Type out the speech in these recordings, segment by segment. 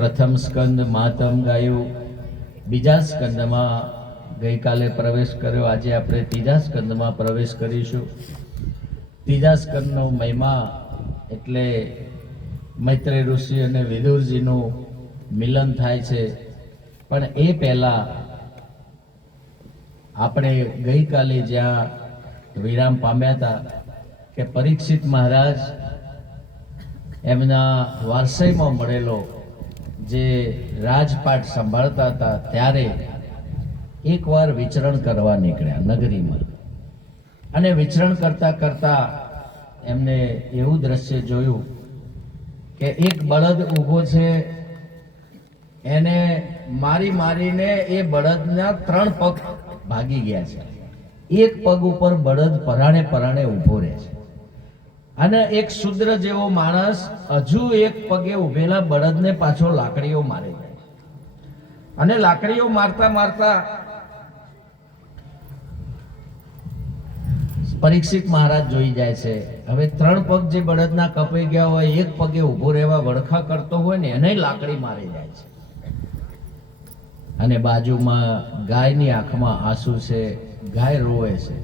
પ્રથમ સ્કંદ માતમ ગાયું, બીજા સ્કંદમાં ગઈકાલે પ્રવેશ કર્યો, આજે આપણે ત્રીજા સ્કંદમાં પ્રવેશ કરીશું. ત્રીજા સ્કંદનો મહિમા એટલે મૈત્રેય ઋષિ અને વિદુરજીનું મિલન થાય છે. પણ એ પહેલા આપણે ગઈકાલે જ્યાં વિરામ પામ્યા હતા કે પરીક્ષિત મહારાજ એમના વારસાઈમાં મળેલો જે રાજપાટ સંભાળતા હતા ત્યારે એકવાર વિચરણ કરવા નીકળ્યા નગરીમાં, અને વિચરણ કરતા કરતા એમને એવું દ્રશ્ય જોયું કે એક બળદ ઊભો છે, એને મારી મારીને એ બળદના 3 પગ ભાગી ગયા છે. એક પગ ઉપર બળદ પરાણે પરાણે ઊભો રહે છે, અને એક શુદ્ર જેવો માણસ હજુ એક પગે ઊભેલા બળદને પાછો લાકડીઓ મારે છે, અને લાકડીઓ મારતા મારતા પરીક્ષિત મહારાજ જોઈ જાય છે. હવે 3 પગ જે બળદના કપાઈ ગયા હોય, એક પગે ઊભો રહેવા વડખા કરતો હોય ને એને લાકડી મારી જાય છે. અને બાજુમાં ગાયની આંખમાં આંસુ છે, ગાય રોવે છે.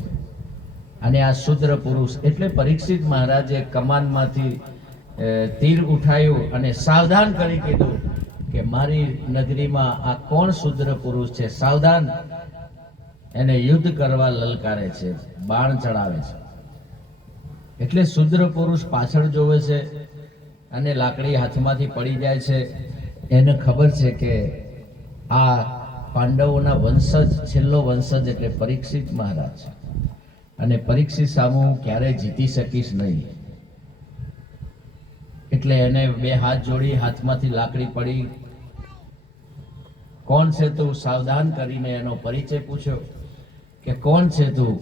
અને આ શુદ્ર પુરુષ એટલે પરીક્ષિત મહારાજે કમાનમાંથી તીર ઉઠાયું અને સાવધાન કરી કીધું કે મારી નગરીમાં આ કોણ શુદ્ર પુરુષ છે, સાવધાન. એને યુદ્ધ કરવા લલકારે છે, બાણ ચડાવે છે. એટલે શુદ્ર પુરુષ પાછળ જોવે છે અને લાકડી હાથમાંથી પડી જાય છે. એને ખબર છે કે આ પાંડવોના વંશજ, છેલ્લો વંશજ એટલે પરીક્ષિત મહારાજ છે, અને પરીક્ષિત સામે હું ક્યારેય જીતી શકીશ નહીં. એટલે એને 2 હાથ જોડી, હાથમાંથી લાકડી પડી. કોણ છે તું? સાવધાન કરીને એનો પરિચય પૂછ્યો કે કોણ છે તું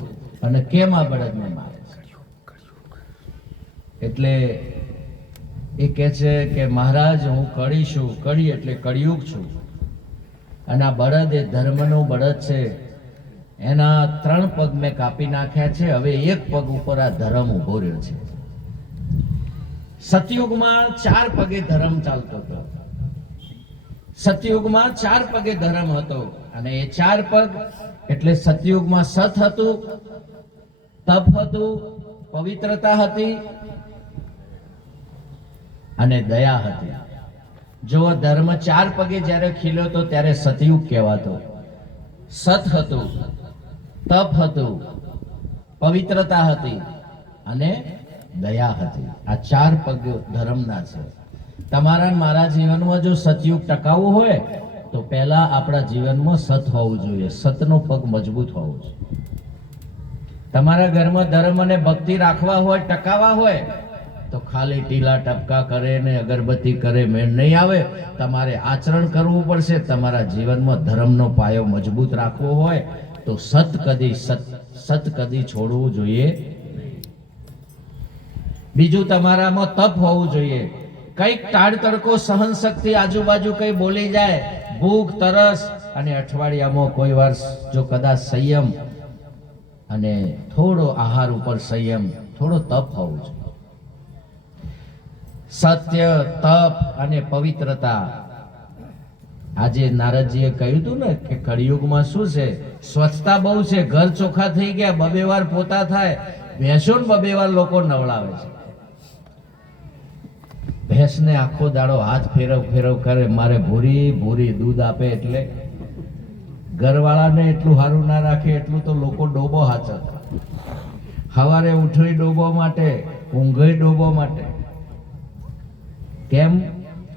અને કેમ આ બળદને મારે છે? એટલે એ કહે છે કે મહારાજ હું કળી છું, કળી એટલે કળિયુગ છું, અને આ બળદ એ ધર્મનો બળદ છે. એના 3 પગ મેં કાપી નાખ્યા છે, હવે એક પગ ઉપર આ ધર્મ ઉભો રહ્યો છે. સતયુગમાં 4 પગે ધર્મ ચાલતો હતો. સતયુગમાં 4 પગે ધર્મ હતો, અને એ 4 પગ એટલે સતયુગમાં સત હતું, તપ હતું, પવિત્રતા હતી અને દયા હતી. જો ધર્મ 4 પગે જ્યારે ખીલ્યો હતો ત્યારે સતયુગ કહેવાતો. સત હતું, તપ હતું, પવિત્રતા હતી અને દયા હતી. આ 4 પગ ધર્મના છે. તમારા મારા જીવનમાં જો સતયુગ ટકાવવું હોય તો પહેલા આપણા જીવનમાં સત હોવું જોઈએ, સતનો પગ મજબૂત હોવો જોઈએ. તમારા ઘરમાં ધર્મ અને ભક્તિ રાખવા હોય, ટકાવવા હોય તો ખાલી ટીલા ટપકા કરે ને અગરબત્તી કરે મેળ નહીં આવે. તમારે આચરણ કરવું પડશે. તમારા જીવનમાં ધર્મનો પાયો મજબૂત રાખવો હોય તો સત કદી છોડવું જોઈએ. બીજું તમારામાં તપ હોવું જોઈએ. કઈક ટાળ તડકો સહન શક્તિ, આજુબાજુ કઈ બોલી જાય, ભૂખ તરસ, અને અઠવાડિયામાં કોઈ વાર જો કદાચ સંયમ અને થોડો આહાર ઉપર સંયમ, થોડો તપ હોવું જોઈએ. સત્ય, તપ અને પવિત્રતા. આજે નારદજીએ કહ્યું હતું ને કે કળિયુગમાં શું છે? સ્વચ્છતા બહુ છે, ઘર ચોખ્ખા થઈ ગયા, 2 વાર પોતા થાય, ભેંસો 2 વાર લોકો નવડાવે છે. ભેંસને આખો દાડો હાથ ફેરવ ફેરવ કરે, મારે ભૂરી ભૂરી દૂધ આપે. એટલે ઘરવાળાને એટલું સારું ના રાખે એટલું તો લોકો ડોબો હાચર. સવારે ઉઠવી ડોબો માટે, ઊંઘઈ ડોબો માટે. કેમ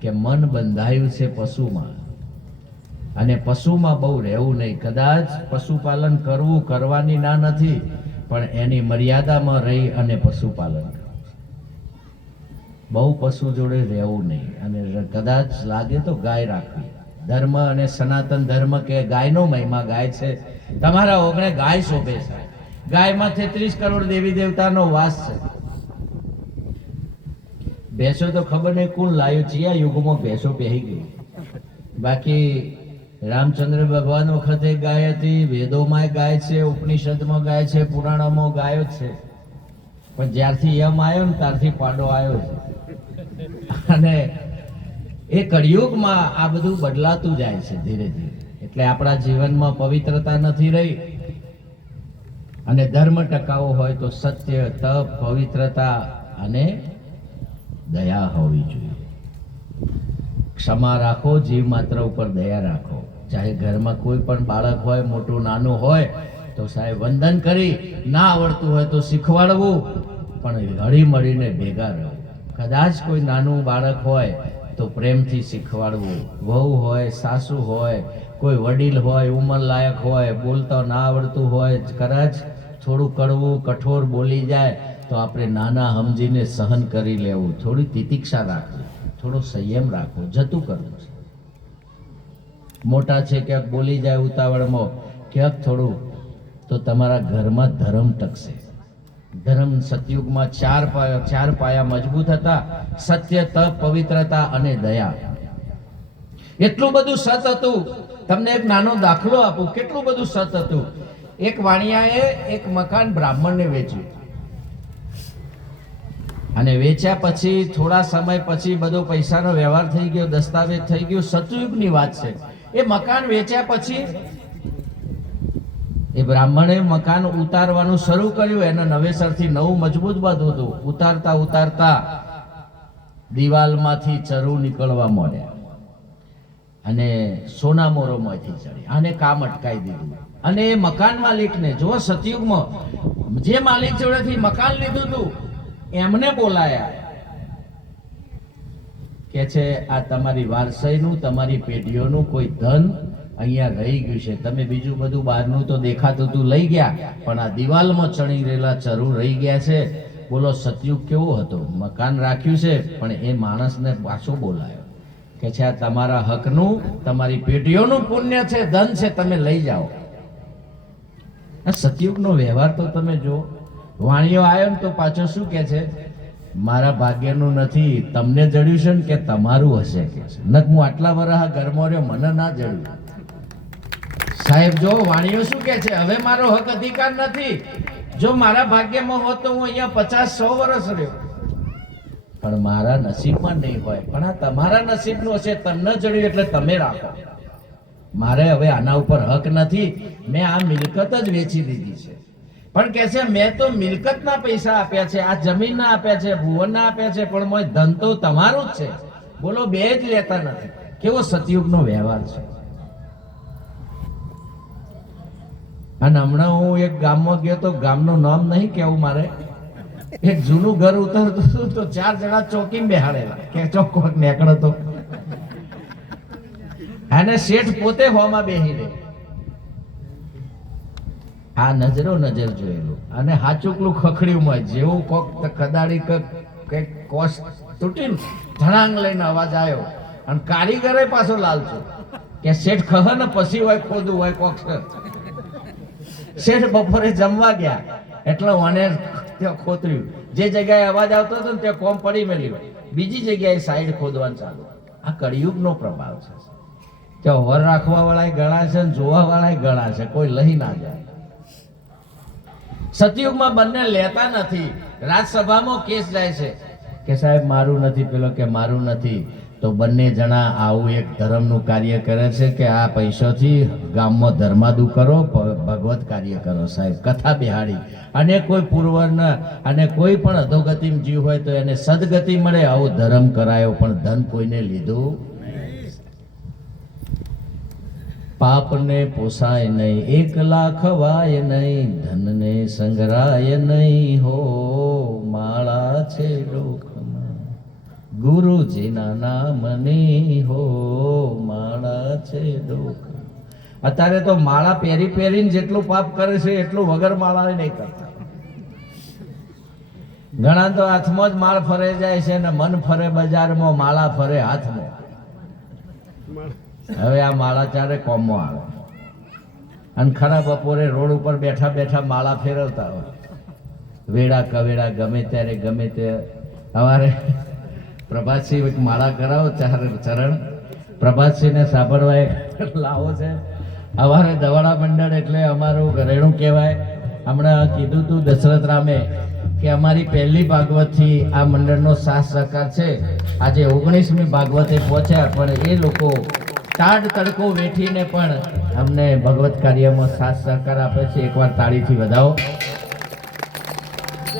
કે મન બંધાયું છે પશુમાં, અને પશુમાં બહુ રહેવું નહીં. કદાચ પશુપાલન કરવું, કરવાની ના નથી, પણ એની મર્યાદામાં રહી અને પશુપાલન કરવું. બહુ પશુ જોડે રહેવું નહીં, અને કદાચ લાગે તો ગાય રાખવી. ધર્મ અને સનાતન ધર્મ કે ગાયનો મહિમા ગાય છે. તમારા ઓગણે ગાય શોભે છે. ગાયમાં 33 કરોડ દેવી દેવતાનો વાસ છે. ભેંસો તો ખબર નહીં કોણ લાવ્યું છે, આ યુગમાં ભેંસો પહેરી ગઈ. બાકી રામચંદ્ર ભગવાન વખતે ગાય હતી, વેદોમાં ગાય છે, ઉપનિષદમાં ગાય છે, પુરાણોમાં ગાયો છે. પણ જ્યારથી યમ આવ્યો ને ત્યારથી પાડો આવ્યો છે. અને એ કળિયુગમાં આ બધું બદલાતું જાય છે ધીરે ધીરે. એટલે આપણા જીવનમાં પવિત્રતા નથી રહી, અને ધર્મ ટકાવો હોય તો સત્ય, તપ, પવિત્રતા અને દયા હોવી જોઈએ. ક્ષમા રાખો, જીવ માત્ર ઉપર દયા રાખો. ચાહે ઘરમાં કોઈ પણ બાળક હોય, મોટું નાનું હોય, તો સાહેબ વંદન કરી, ના આવડતું હોય તો શીખવાડવું, પણ હળી મળીને ભેગા રહો. કદાચ કોઈ નાનું બાળક હોય તો પ્રેમથી શીખવાડવું. વહુ હોય, સાસુ હોય, કોઈ વડીલ હોય, ઉંમરલાયક હોય, બોલતા ના આવડતું હોય, કદાચ થોડું કડવું કઠોર બોલી જાય તો આપણે નાના સમજીને સહન કરી લેવું. થોડી તિતિક્ષા રાખવી, થોડો સંયમ રાખવો, જતું કરવું છે. મોટા છે ક્યાંક બોલી જાય ઉતાવળમાં, ક્યાંક થોડું, તો તમારા ઘરમાં ધર્મ ટકશે. ધર્મ સતયુગમાં ચાર પાયા મજબૂત હતા: સત્ય, તપ, પવિત્રતા અને દયા. એટલું બધું સત હતું. તમને એક નાનો દાખલો આપું, કેટલું બધું સત હતું. એક વાણિયાએ એક મકાન બ્રાહ્મણને વેચ્યું, અને વેચ્યા પછી થોડા સમય પછી બધો પૈસાનો વ્યવહાર થઈ ગયો, દસ્તાવેજ થઈ ગયું. સતયુગની વાત છે. એ મકાન વેચ્યા પછી એ બ્રાહ્મણે મકાન ઉતારવાનું શરૂ કર્યું. એના નવેસરથી નવું મજબૂત બધું હતું. ઉતારતા ઉતારતા દિવાલમાંથી ચરુ નીકળવા માંડ્યા અને સોના મોરોમાંથી ચડ્યા. આને કામ અટકાવી દીધું. અને એ મકાન માલિકને, જો સતયુગમાં જે માલિક જોડેથી મકાન લીધું હતું એમને બોલાયા, કે છે આ તમારી વારસાઈનું, તમારી પેઢીઓનું કોઈ ધન અહીંયા રહી ગયું છે. તમે બીજું બધું બહારનું તો દેખાતું તું લઈ ગયા, પણ આ દિવાલમાં ચણી રહેલા ચરુ રહી ગયા છે. બોલો સતયુગ કેવો હતો? મકાન રાખ્યું છે, પણ એ માણસને પાછો બોલાયો, કે છે આ તમારા હકનું, તમારી પેઢીઓનું પુણ્ય છે, ધન છે, તમે લઈ જાઓ. આ સતયુગનો વ્યવહાર તો તમે જો. વાણિયો આવ્યો ને તો પાછો શું કે છે? મારા ભાગ્યનું નથી, તમને જડ્યું છે ને કે તમારું હશે, કે છે. નક હું આટલા વર્ષ ઘરમાં રહ્યો, મને ના જડ્યું. સાહેબ જો વાણિયો શું કે છે? હવે મારો હક અધિકાર નથી. જો મારા ભાગ્યમાં હોત તો હું અહીંયા 50-100 વર્ષ રહ્યો, પણ મારા નસીબમાં નહીં હોય. પણ આ તમારા નસીબનું હશે, તમને જડ્યું એટલે તમે રાખો. મારે હવે આના ઉપર હક નથી. મેં આ મિલકત જ વેચી દીધી છે. પણ કે છે મેં તો મિલકતના પૈસા આપ્યા છે, આ જમીનના આપ્યા છે, ભુવનના આપ્યા છે, પણ મોય ધન તો તમારું જ છે. બોલો, બે જ લેતા નથી. કેવો સતયુગનો વ્યવહાર છે. અને હમણાં હું એક ગામમાં ગયો તો, ગામનું નામ નહીં કેવું મારે, એક જૂનું ઘર ઉતરતું હતું તો 4 જણા ચોકીમાં બેહાડેલા, કે ચોખ્ખો નીકળો તો. અને શેઠ પોતે હોમાં બેહી રહે. આ નજરો નજર જોયેલું. અને હાચુકલું ખખડ્યું હોય, જેવું કોક કદાડી કઈક કોસ તૂટી ધડાંગ લઈને અવાજ આવ્યો, અને કારીગરે પાછો લાલચો, કે શેઠ ખહ ને પછી હોય ખોદું હોય કોક. શેઠ બપોરે જમવા ગયા એટલે મને ત્યાં ખોતર્યું. જે જગ્યાએ અવાજ આવતો હતો ને ત્યાં કોમ પડી મેલ્યું, બીજી જગ્યાએ સાઈડ ખોદવાનું ચાલુ. આ કળિયુગનો પ્રભાવ છે. ત્યાં વર રાખવા વાળા ગણા છે ને જોવા વાળા ગણા છે, કોઈ લઈ ના જાય. સતયુગમાં બંને લેતા નથી. રાજસભામાં કેસ જાય છે કે સાહેબ મારું નથી, પેલો કે મારું નથી. તો બંને જણા આવું એક ધર્મનું કાર્ય કરે છે કે આ પૈસાથી ગામમાં ધર્માદુ કરો, ભગવત કાર્ય કરો. સાહેબ કથા બેહાડી, અને કોઈ પૂર્વન અને કોઈ પણ અધોગતિમ જીવ હોય તો એને સદગતિ મળે, આવો ધર્મ કરાયો. પણ ધન કોઈને લીધું. પાપને પોસાય નહીં, 1 લાખ વાય નહીં, ધનને સંગ્રાય નહીં. હો માળા છે ડોકમાં ગુરુજીના નામની, હો માળા છે ડોકમાં. અત્યારે તો માળા પહેરી પહેરીને જેટલું પાપ કરે છે એટલું વગર માળા નહીં કરતા. ઘણા તો હાથમાં જ માળ ફરે જાય છે ને મન ફરે બજારમાં, માળા ફરે હાથમાં. હવે આ માળા ચારે કોમમાં આવે, અને ખરા બપોરે રોડ ઉપર બેઠા બેઠા માળા ફેરવતા હોય, વેડા કવેડા ગમે ત્યારે ગમે તે. અમારે પ્રભાતસિંહ માળા કરાવો 4 ચરણ, પ્રભાતસિંહને સાંભળવા એક લાવો છે. અમારે દવાડા મંડળ એટલે અમારું ઘરેણું કહેવાય. હમણાં કીધું તું દશરથ રામે કે અમારી પહેલી ભાગવતથી આ મંડળનો સાથ સહકાર છે. આજે 19મી ભાગવતે પહોંચ્યા, પણ એ લોકો ટાઢ તડકો વેઠીને પણ અમને ભગવત કાર્યમાં સાથ સહકાર આપે છે. એકવાર તાળીથી વધાવો.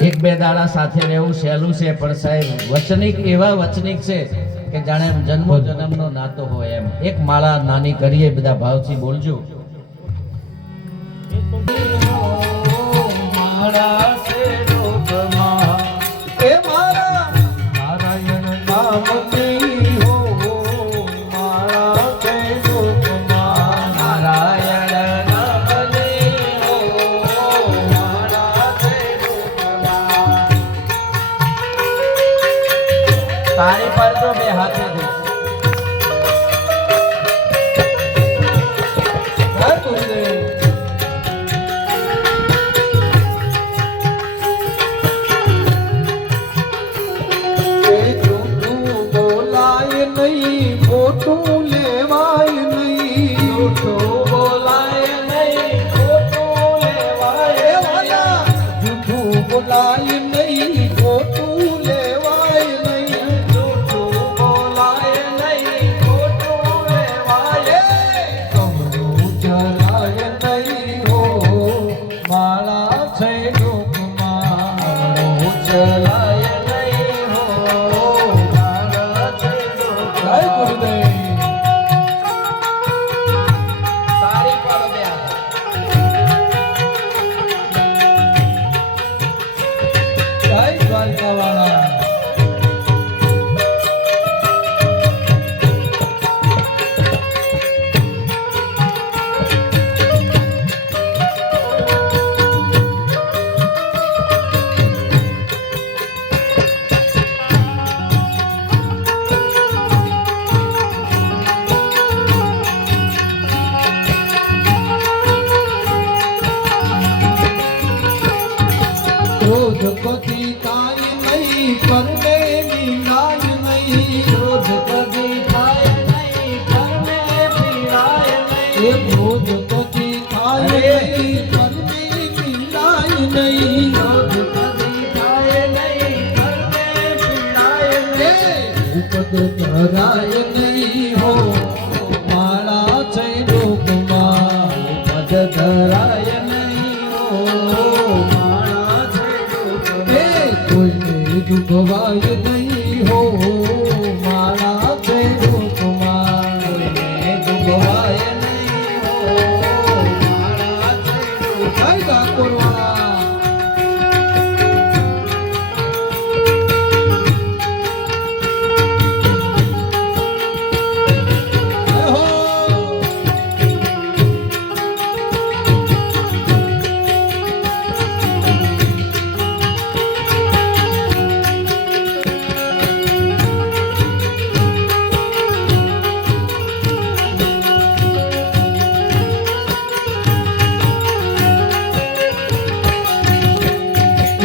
એક બે દાડા સાથે રહેવું સહેલું છે, પણ સાહેબ વચનિક એવા વચનિક છે કે જાણે જન્મો જન્મનો નાતો હોય એમ. એક માળા નાની કરીએ, બધા ભાવથી બોલજો. તારી પર તો બે હાથેથી બોલાય નહીં, ખોટું લેવાય નહીં, જૂઠું બોલાય નહીં, ખોટું લેવાય, જૂઠું બોલાય નહીં, ખોટું લેવાય નહીં, જૂઠું બોલાય નહીં, ખોટું લેવાય, કમરું ચલાય નહીં હો, માળા છે લોકમાં ચલાય નહીં હો, માળા છે લોકમાં. તારી પર બે જય દ્વારકાવાળા. રોજ કદી થાય નહીં, પરને નિરાય નહીં, રોજ કદી થાય નહીં, પરને નિરાય નહીં, રોજ કદી થાય નહીં, પરને નિરાય નહીં, રોજ કદી થાય નહીં, પરને નિરાય નહીં, ઉપદ ધરાય નહીં હો, માળા છે લોકમાં, ઉપદ ધરાય નહીં હો, ડૂબવાય નહીં હો, માળા છે લોકમાં, કોઈને ડૂબવાય નહીં હો, માળા છે લોકમાં.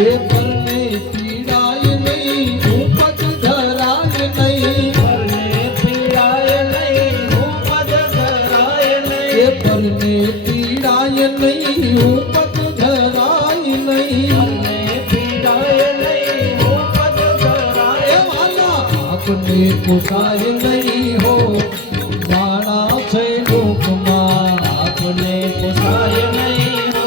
એ પરને પીડાય નહીં, ઉપદ ધરાય નહીં, પરને પીડાય નહીં, ઉપદ ધરાય નહીં, એ પરને પીડાય નહીં, ઉપદ ધરાય નહીં, પરને પીડાય નહીં, ઉપદ ધરાય, વાલા આપને પોસાય નહીં હો, માળા છે લોકમાં, આપને પોસાય નહીં હો,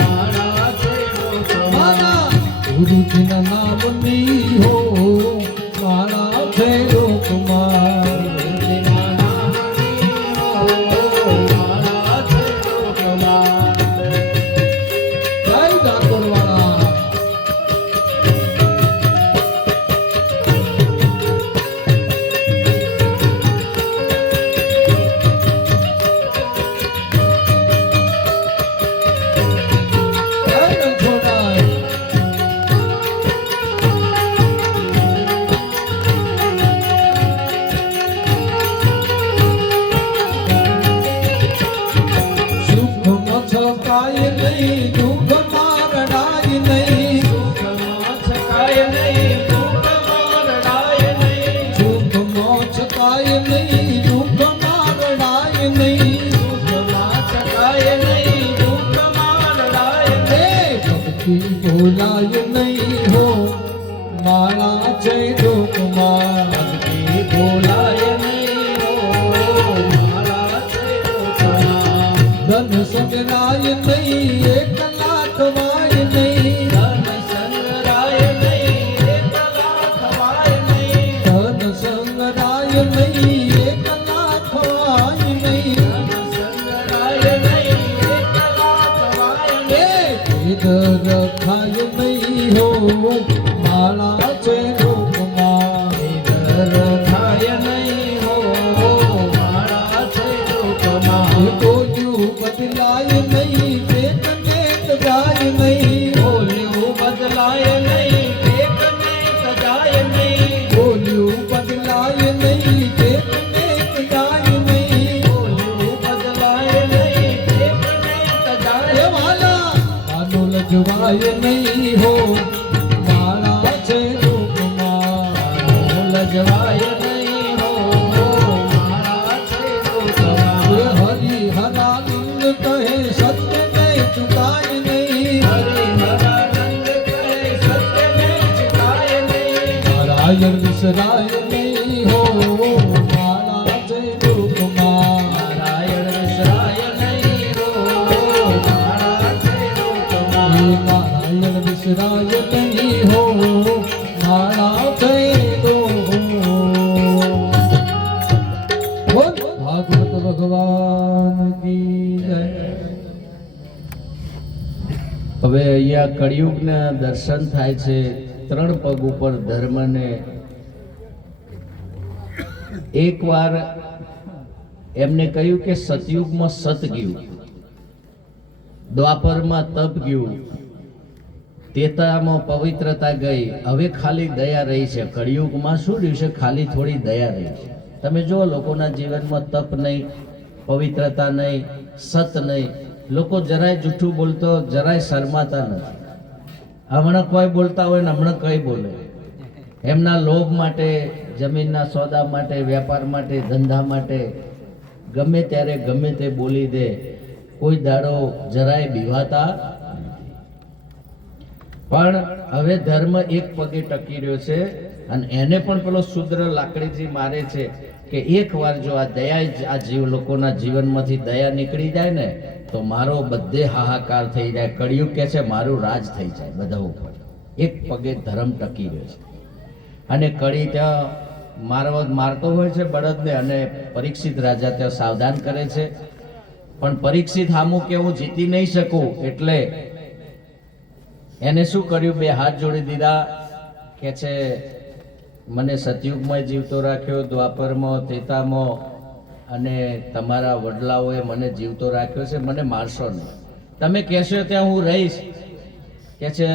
માળા છે લોકમાં, ગુરુજીના નામની હો, માળા છે લોકમાં, ગુરુજીના નામની હો, માળા છે લોકમાં. જય ડાકોરવાળા. છકાય નહીં, દુઃખમાં રડાય નહીં, દુઃખમાં છકાય નહીં, દુઃખમાં રડાય નહીં, દુઃખમાં છકાય નહીં, દુઃખમાં રડાય નહીં, દુઃખમાં છકાય નહીં, દુઃખમાં રડાય નહીં, ભક્તિ બોલાય નહીં. ધન સંગ્રાય નહીં, 1 લાખ વાય નહીં. ધન સંગ્રાય નહીં, 1 લાખ વાય નહીં. ધન સંગ્રાય નહીં, 1 લાખ વાય નહીં. ધન સંગ્રાય નહીં, 1 લાખ વાય નહીં. ભેદ રખાય નહીં હો, માળા છે લોકમાં. ભેદ રખાય નહીં હો, માળા છે લોકમાં. બોલ્યું બદલાય નહીં, પેટ નેત જાય નહીં. બોલ્યું બદલાય નહીં, પેટ નેત જાય નહીં. બોલ્યું બદલાય નહીં, પેટ નેત જાય નહીં. બોલ્યું બદલાય નહીં, પેટ નેત જાય એ વાલા આનો લજવાય નહીં હો, માળા છે લોકમાં. લજવાય નહીં હો, માળા છે લોકમાં. એ હરિહરાનંદ કહે સત્ય નહીં ચુકાય નહીં. હરિહરાનંદ કહે સત્ય નહીં ચુકાય નહીં. નારાયણ વિસરાય નહીં હો, માળા છે લોકમાં. નારાયણ વિસરાય નહીં હો, માળા છે લોકમાં. એ નારાયણ વિસરાય નહીં હો, માળા છે લોકમાં. ભાગવત ભગવાન કી જય. હવે અહીંયા કળિયુગના દર્શન થાય છે. 3 પગ ઉપર ધર્મને એકવાર એમને કહ્યું કે સતયુગમાં સત ગયું, દ્વાપરમાં તપ ગયું, ત્રેતામાં પવિત્રતા ગઈ, હવે ખાલી દયા રહી છે. કળિયુગમાં શું રહ્યું છે? ખાલી થોડી દયા રહી છે. તમે જુઓ લોકોના જીવનમાં તપ નહીં, પવિત્રતા નહીં, સત નહીં. લોકો જરાય જૂઠું બોલતો, જરાય શરમાતા નથી. હમણાં કોઈ બોલતા હોય ને હમણાં કઈ બોલે. એમના લોભ માટે, જમીનના સોદા માટે, વેપાર માટે, ધંધા માટે ગમે ત્યારે ગમે તે બોલી દે. કોઈ દાડો જરાય બીવાતા. પણ હવે ધર્મ એક પગે ટકી રહ્યો છે અને એને પણ પેલો શુદ્ર લાકડીથી મારે છે કે એકવાર જો આ દયા આ જીવ લોકોના જીવનમાંથી દયા નીકળી જાય ને તો મારો બધે હાહાકાર થઈ જાય. કળિયુગ કે છે મારું રાજ થઈ જાય બધા ઉપર. એક પગે ધર્મ ટકી રહ્યો છે. અને કળી ત્યાં મારતો હોય છે બળદને, અને પરીક્ષિત રાજા ત્યાં સાવધાન કરે છે. પણ પરીક્ષિત સામું કે હું જીતી નહીં શકું એટલે એને શું કર્યું? 2 હાથ જોડી દીધા. કે છે મને સતયુગમાં જીવતો રાખ્યો, દ્વાપરમાં, ત્રેતામાં, અને તમારા વડલાઓએ મને જીવતો રાખ્યો છે. મને મારશો નહીં. તમે કહેશો ત્યાં હું રહીશ. કે છે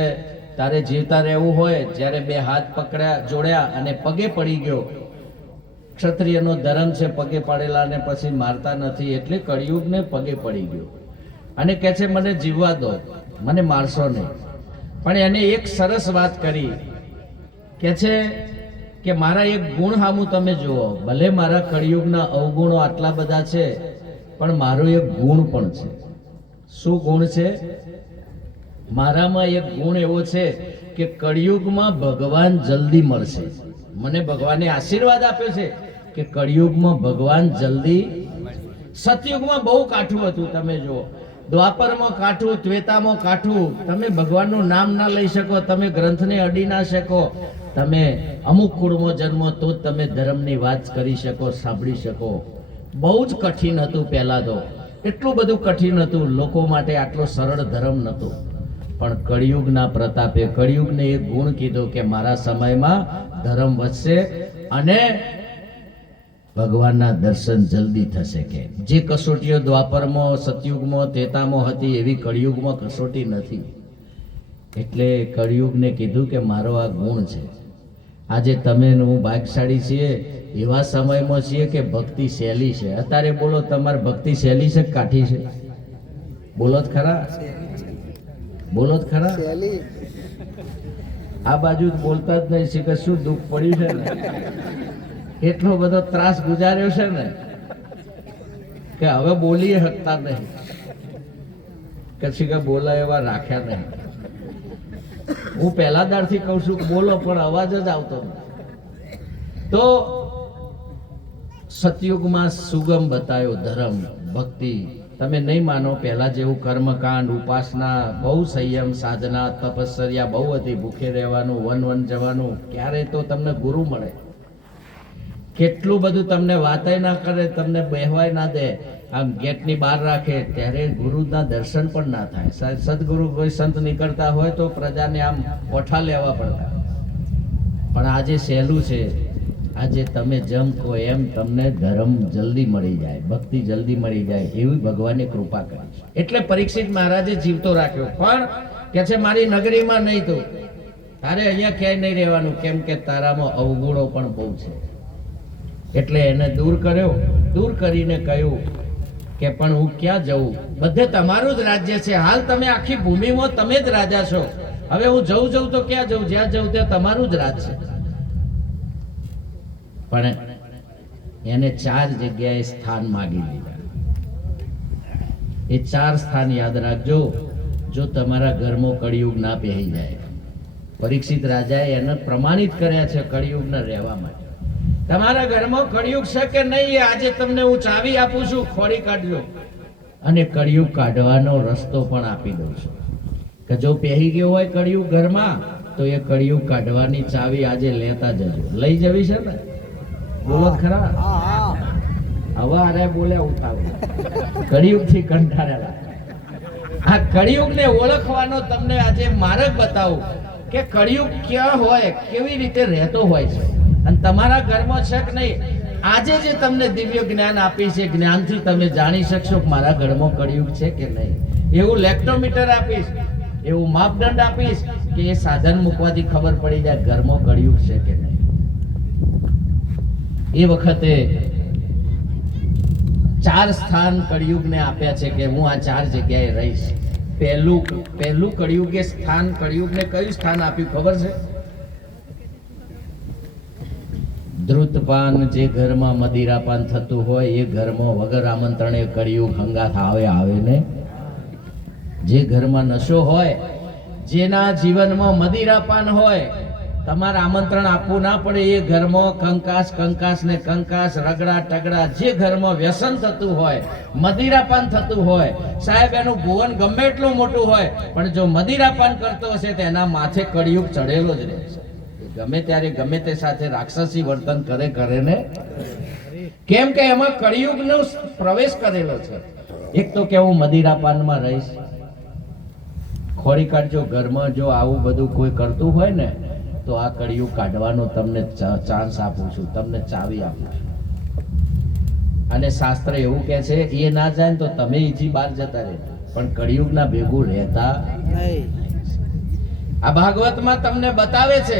તારે જીવતા રહેવું હોય, જ્યારે 2 હાથ પકડ્યા, જોડ્યા અને પગે પડી ગયો. ક્ષત્રિયનો ધર્મ છે પગે પડેલાને પછી મારતા નથી, એટલે કળિયુગને પગે પડી ગયો. અને કહે છે મને જીવવા દો, મને મારશો નહીં. પણ એને એક સરસ વાત કરી. કે છે કે મારા એક ગુણ સામું તમે જુઓ. ભલે મારા કળિયુગના અવગુણો આટલા બધા છે, પણ મારો એક ગુણ પણ છે. શું ગુણ છે? મારામાં એક ગુણ એવો છે કે કળિયુગમાં ભગવાન જલ્દી મળશે. મને ભગવાને આશીર્વાદ આપ્યો છે કે કળિયુગમાં ભગવાન જલ્દી. સતયુગમાં બહુ કાઠું હતું. તમે જુઓ, દ્વાપરમાં કાઠું, ત્રેતામાં કાઠું. તમે ભગવાનનું નામ ના લઈ શકો, તમે ગ્રંથને અડી ના શકો, તમે અમુક કુળમાં જન્મો તો જ તમે ધર્મની વાત કરી શકો, સાંભળી શકો. બહુ જ કઠિન હતું પહેલા તો. એટલું બધું કઠિન હતું. લોકો માટે આટલો સરળ ધર્મ નહોતો. પણ કળિયુગના પ્રતાપે કળિયુગને એક ગુણ કીધો કે મારા સમયમાં ધર્મ વધશે અને ભગવાનના દર્શન જલ્દી થશે. કે જે કસોટીઓ દ્વાપરમાં, સતયુગમાં, ત્રેતામાં હતી એવી કળિયુગમાં કસોટી નથી. એટલે કળિયુગને કીધું કે મારો આ ગુણ છે. આજે તમે હું ભાગ્યશાળી છીએ, એવા સમયમાં છીએ કે ભક્તિ સહેલી છે. અત્યારે બોલો તમારી ભક્તિ સહેલી છે કે કાઠી છે? બોલો જ ખરા, બોલો જ ખરા. આ બાજુ બોલતા જ નહીં છે કે શું દુઃખ પડ્યું છે ને, એટલો બધો ત્રાસ ગુજાર્યો છે ને કે હવે બોલી શકતા નહીં. કશી કે બોલાય એવા રાખ્યા નહીં. હું પહેલા દાડથી કહું છું બોલો, પણ અવાજ જ આવતો નથી. તો સતયુગમાં સુગમ બતાવ્યો ધર્મ, ભક્તિ, તમે નહીં માનો, પહેલા જેવું કર્મકાંડ, ઉપાસના, બહુ સંયમ, સાધના, તપશ્ચર્યા બહુ હતી. ભૂખે રહેવાનું, વન જવાનું. ક્યારે તો તમને ગુરુ મળે, કેટલું બધું તમને વાતય ના કરે, તમને બેહવાય ના દે, આમ ગેટની બહાર રાખે, ત્યારે ગુરુના દર્શન પણ ના થાય. સદગુરુ કોઈ સંત નીકળતા હોય તો પ્રજાને આમ ઓઠા લેવા પડતા. પણ આજે સહેલું છે. આજે તમે જેમ કહો એમ તમને ધર્મ જલ્દી મળી જાય, ભક્તિ જલ્દી મળી જાય, એવી ભગવાને કૃપા કરી. એટલે પરીક્ષિત મહારાજે જીવતો રાખ્યો. પણ કે છે મારી નગરીમાં નહીં, તો તારે અહીંયા ક્યાંય નહીં રહેવાનું, કેમ કે તારામાં અવગુણો પણ બહુ છે. એટલે એને દૂર કર્યો. દૂર કરીને કહ્યું કે પણ હું ક્યાં જઉં, બધે તમારું જ રાજ્ય છે. હાલ તમે આખી ભૂમિમાં તમે જ રાજા છો. હવે હું જઉં તો ક્યાં જઉં, જ્યાં જઉં ત્યાં તમારું જ રાજ છે. પણ એને 4 જગ્યાએ સ્થાન માગી લીધા. એ 4 સ્થાન યાદ રાખજો, જો તમારા ઘરમાં કળિયુગ ના પહેરી જાય. પરીક્ષિત રાજાએ એને પ્રમાણિત કર્યા છે કળિયુગને રહેવા માટે. તમારા ઘરમાં કળિયુગ છે કે નહીં, આજે તમને હું ચાવી આપું છું, ખોરી કાઢજો. અને કળિયુગ કાઢવાનો રસ્તો પણ આપી દઉં છું કે જો પહેરી ગયો હોય કળિયુગ ઘરમાં, તો એ કળિયુગ કાઢવાની ચાવી આજે લેતા જજો. લઈ જવી છે ને? બોલો ખરા. હવે અરે બોલે ઉઠાવ. કળિયુગ થી કંટાળેલા. આ કળિયુગ ને ઓળખવાનો તમને આજે માર્ગ બતાવું કે કળિયુગ ક્યાં હોય, કેવી રીતે રહેતો હોય છે, અને તમારા ઘરમાં છે કે નહીં. આજે જે તમને દિવ્ય જ્ઞાન આપી છે, જ્ઞાનથી તમે જાણી શકશો કે મારા ઘરમાં કળિયુગ છે કે નહીં. એવું લેક્ટોમીટર આપીશ, એવું માપદંડ આપીશ કે એ સાધન મૂકવાથી ખબર પડી જાય ઘરમાં કળિયુગ છે કે નહીં. એ વખતે 4 સ્થાન કળિયુગને આપ્યા છે કે હું આ 4 જગ્યાએ રહીશ. પહેલું કળિયુગે સ્થાન, કળિયુગને કયું સ્થાન આપ્યું ખબર છે? ધ્રુતપાન. જે ઘરમાં મદિરાપાન થતું હોય એ ઘરમાં વગર આમંત્રણે કળિયુગ હંગાથ આવે ને. જે ઘરમાં નશો હોય, જેના જીવનમાં મદિરાપાન હોય, તમારે આમંત્રણ આપવું ના પડે, એ ઘરમાં કંકાસ ને કંકાસ, રગડા ટગડા, જે ઘરમાં વ્યસન થતું હોય, મદિરાપાન થતું હોય, સાહેબ એનું ભુવન ગમે એટલું મોટું હોય, પણ જો મદિરાપાન કરતો હશે તો એના માથે કળિયુગ ચડેલો જ રહેશે. ગમે ત્યારે ગમે તે સાથે રાક્ષસી વર્તન કરે ને, કેમ કે એમાં કળિયુગનો પ્રવેશ કરેલો છે. એક તો કે હું મદિરાપાનમાં રહીશ. ખોરી કાઢજો. ઘરમાં જો આવું બધું કોઈ કરતું હોય ને, તો આ કળિયુગ કાઢવાનો તમને ચાન્સ આપું છું, તમને ચાવી આપું છું. અને શાસ્ત્ર એવું કહે છે એ ના જાય તો તમે ઈજી બહાર જતા રહેજો, પણ કળિયુગના ભેગું રહેતા નહીં. આ ભાગવતમાં તમને બતાવે છે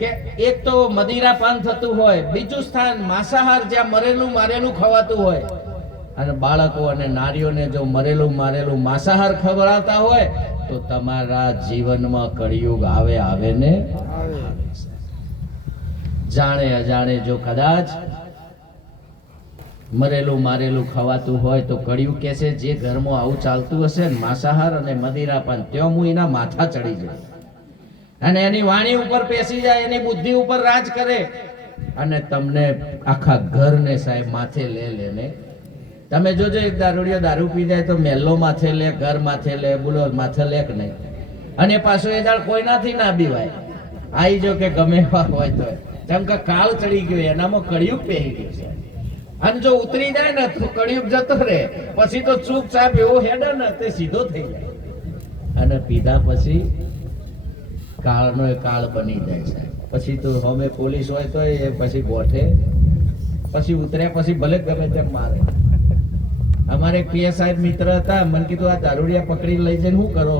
કે એક તો મદિરાપાન થતું હોય, બીજું સ્થાન માંસાહાર, જ્યાં મરેલું મારેલું ખવાતું હોય, અને બાળકો અને નારીઓને જો મરેલું મારેલું માંસાહાર ખવડાવતા હોય તો તમારા જીવનમાં કળિયુગ આવે ને. જાણે અજાણે જો કદાચ મરેલું મારેલું ખવાતું હોય તો કળિયુગ કહે છે જે ઘરમાં આવું ચાલતું હશે ને, માંસાહાર અને મદિરાપાન, ત્યાં હું એના માથા ચડી જાય અને એની વાણી ઉપર પેસી જાય, એની બુદ્ધિ ઉપર રાજ કરે, અને તમને આખા ઘરને સાહેબ માથે લે. તમે જોજો એક દારૂડિયો દારૂ પી જાય તો મહેલો માથે લે, ઘર માથે લે, બોલો માથે લે કે નહીં. અને પાછો એ દાળ કોઈનાથી ના બીવાય. આઈ જો કે ગમે હોય તો, જેમ કે કાળ ચડી ગયો, એનામાં કળિયુગ પહેરી ગયું છે. અને જો ઉતરી જાય ને તો કળિયુગ જતો રહે, પછી તો ચૂપચાપ એવો હેડે ને તે સીધો થઈ જાય. અને પીધા પછી કાળનો એ કાળ બની જાય છે. પછી તો અમે પોલીસ હોય તો એ પછી ગોઠે, પછી ઉતર્યા પછી ભલે ગમે તેમ મારે. અમારે પીએસઆઈ મિત્ર હતા, મને કીધું આ દારૂડિયા પકડી લઈ જઈને શું કરો?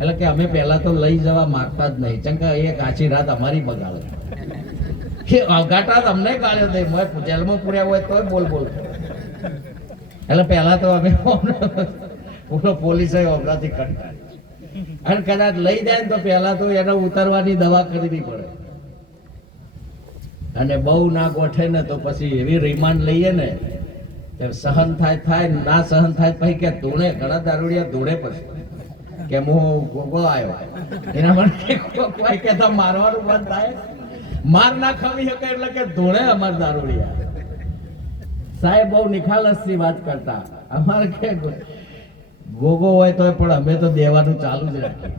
એટલે કે અમે પહેલા તો લઈ જવા માંગતા જ નહીં, ચંકા એક આછી રાત અમારી બગાડે કે અગાટા અમને ગાળ્યો દે, જેલમાં પૂર્યા હોય તોય બોલ. એટલે પહેલા તો અમે પૂરો પોલીસ હમણાંથી કંટાળી, અને કદાચ લઈ જાય ને તો પહેલા તો એને ઉતારવાની દવા કરવી પડે, અને બહુ ના ગોઠે ને તો પછી એવી રિમાન્ડ લઈએ ને સહન થાય, ના સહન થાય પછી કે ધૂણે, ઘણા દારૂડિયા ધૂણે પછી કે હું ગોગો આવ્યો. એના માટે કોઈ કહેતા મારવાનું બંધ થાય, માર ના ખાવી શકે એટલે કે ધૂણે અમાર દારૂડિયા. સાહેબ બહુ નિખાલસથી વાત કરતા. અમારે કે ગોગો હોય તો પણ અમે તો દેવાનું ચાલુ જ રાખીએ.